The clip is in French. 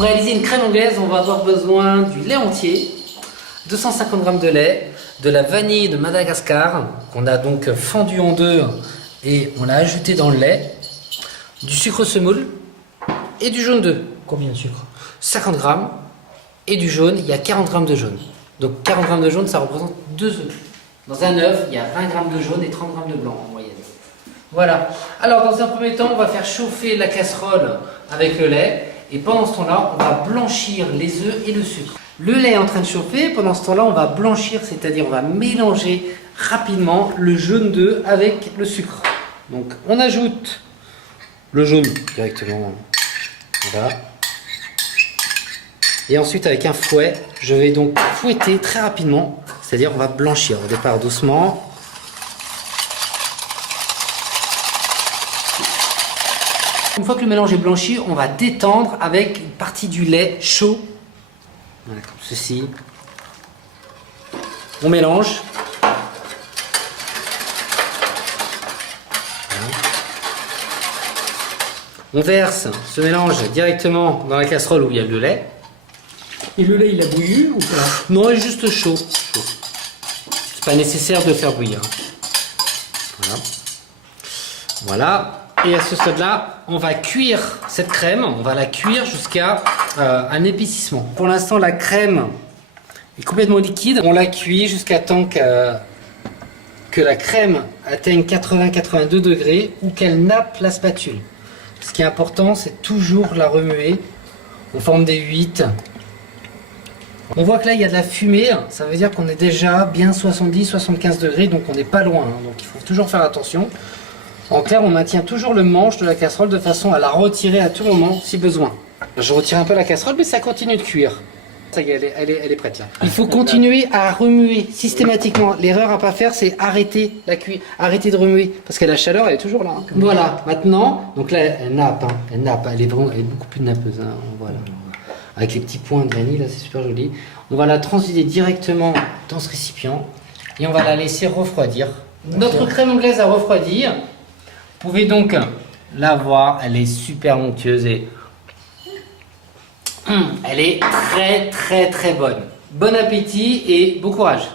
Pour réaliser une crème anglaise, on va avoir besoin du lait entier, 250 g de lait, de la vanille de Madagascar, qu'on a donc fendu en deux et on l'a ajouté dans le lait, du sucre semoule et du jaune d'œuf. Combien de sucre? 50 g. Et du jaune, il y a 40 g de jaune. Donc 40 g de jaune, ça représente 2 œufs. Dans un œuf, il y a 20 g de jaune et 30 g de blanc en moyenne. Voilà. Alors dans un premier temps, on va faire chauffer la casserole avec le lait. Et pendant ce temps-là, on va blanchir les œufs et le sucre. Le lait est en train de chauffer. Pendant ce temps-là, on va blanchir, c'est-à-dire on va mélanger rapidement le jaune d'œuf avec le sucre. Donc on ajoute le jaune directement. Voilà. Et ensuite, avec un fouet, je vais donc fouetter très rapidement. C'est-à-dire on va blanchir au départ doucement. Une fois que le mélange est blanchi, on va détendre avec une partie du lait chaud. Voilà, comme ceci. On mélange. Voilà. On verse ce mélange directement dans la casserole où il y a le lait. Et le lait, il a bouilli ou pas? Non, il est juste chaud. C'est pas nécessaire de faire bouillir. Voilà. Voilà. Et à ce stade-là, on va cuire cette crème. On va la cuire jusqu'à un épaississement. Pour l'instant, la crème est complètement liquide. On la cuit jusqu'à temps que la crème atteigne 80-82 degrés ou qu'elle nappe la spatule. Ce qui est important, c'est toujours la remuer. On forme des 8. On voit que là il y a de la fumée, ça veut dire qu'on est déjà bien 70-75 degrés, donc on n'est pas loin, hein, donc il faut toujours faire attention. En clair, on maintient toujours le manche de la casserole de façon à la retirer à tout moment si besoin. Je retire un peu la casserole, mais ça continue de cuire. Ça y est, elle est prête là. Il faut continuer à remuer systématiquement. L'erreur à pas faire, c'est arrêter la cuisson, arrêter de remuer, parce que la chaleur elle est toujours là. Hein. Voilà, maintenant, donc là elle nappe, hein, elle nappe, elle est beaucoup plus nappeuse. Hein, voilà. Avec les petits points de vanille, là c'est super joli. On va la transvider directement dans ce récipient et on va la laisser refroidir. Notre crème anglaise a refroidi. Vous pouvez donc la voir, elle est super onctueuse et elle est très bonne. Bon appétit et bon courage.